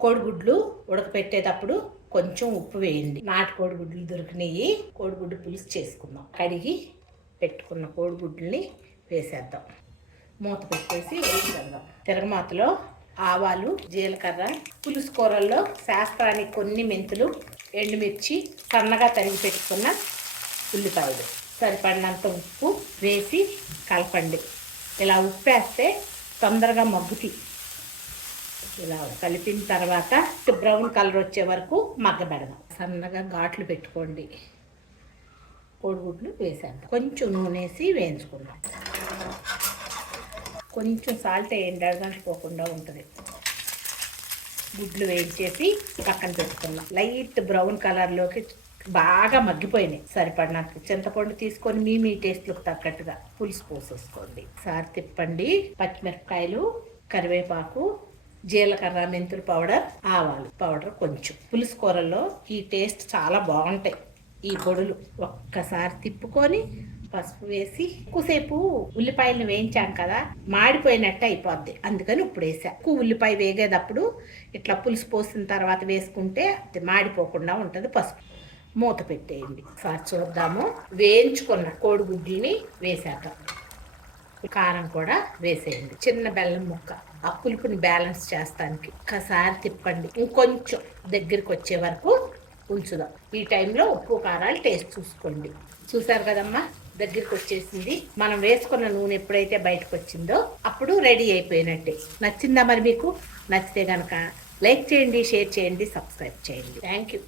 కోడిగుడ్లు ఉడకపెట్టేటప్పుడు కొంచెం ఉప్పు వేయండి. నాటు కోడిగుడ్లు దొరికినాయి. కోడిగుడ్డు పులుసు చేసుకుందాం. కడిగి పెట్టుకున్న కోడిగుడ్లని వేసేద్దాం. మూత పెట్టేసి వేసేద్దాం తిరగమాతలో ఆవాలు జీలకర్ర పులుసు కూరల్లో శాస్త్రానికి కొన్ని మెంతులు ఎండుమిర్చి సన్నగా తరిగి పెట్టుకున్న ఉల్లిపాయలు. సరిపడినంత ఉప్పు వేసి కలపండి. ఇలా ఉప్పు వేస్తే తొందరగా మగ్గుతాయి. ఇలా కలిపిన తర్వాత బ్రౌన్ కలర్ వచ్చే వరకు మగ్గబెడదాం. సన్నగా ఘాట్లు పెట్టుకోండి. కోడిగుడ్లు వేసేద్దాం. కొంచెం నూనె వేసి వేయించుకుందాం. కొంచెం సాల్ట్ వేయండి అడగంటుకోకుండా ఉంటుంది. గుడ్లు వేయించేసి పక్కన పెట్టుకుందాం. లైట్ బ్రౌన్ కలర్లోకి బాగా మగ్గిపోయినాయి. సరిపడినంత చింతపండు తీసుకొని మీ మీ టేస్ట్లకు తగ్గట్టుగా పులుసు పోసేసుకోండి. సారి తిప్పండి. పచ్చిమిరపకాయలు కరివేపాకు జీలకర్ర మెంతులు పౌడర్ ఆవాలు పౌడర్ కొంచెం. పులుసు కూరల్లో ఈ టేస్ట్ చాలా బాగుంటాయి. ఈ పొడులు ఒక్కసారి తిప్పుకొని పసుపు వేసి ఎక్కువసేపు ఉల్లిపాయలను వేయించాం కదా మాడిపోయినట్టు అయిపోద్ది. అందుకని ఇప్పుడు వేసా. ఎక్కువ ఉల్లిపాయ వేగేటప్పుడు ఇట్లా పులుసు పోసిన తర్వాత వేసుకుంటే అది మాడిపోకుండా ఉంటుంది పసుపు. మూత పెట్టేయండి. ఒకసారి చూద్దాము. వేయించుకున్న కోడిగుడ్లని వేసాక కారం కూడా వేసేయండి. చిన్న బెల్లం ముక్క. ఆ పులుపుని బ్యాలెన్స్ చేస్తానికి. ఒకసారి తిప్పండి. ఇంకొంచెం దగ్గరికి వచ్చే వరకు ఉంచుదాం. ఈ టైంలో ఉప్పు కారాలు టేస్ట్ చూసుకోండి. చూసారు కదమ్మా? దగ్గరికి వచ్చేసింది. మనం వేసుకున్న నూనె ఎప్పుడైతే బయటకు వచ్చిందో అప్పుడు రెడీ అయిపోయినట్టే. నచ్చిందా మరి మీకు? నచ్చితే కనుక లైక్ చేయండి షేర్ చేయండి సబ్స్క్రైబ్ చేయండి. Thank you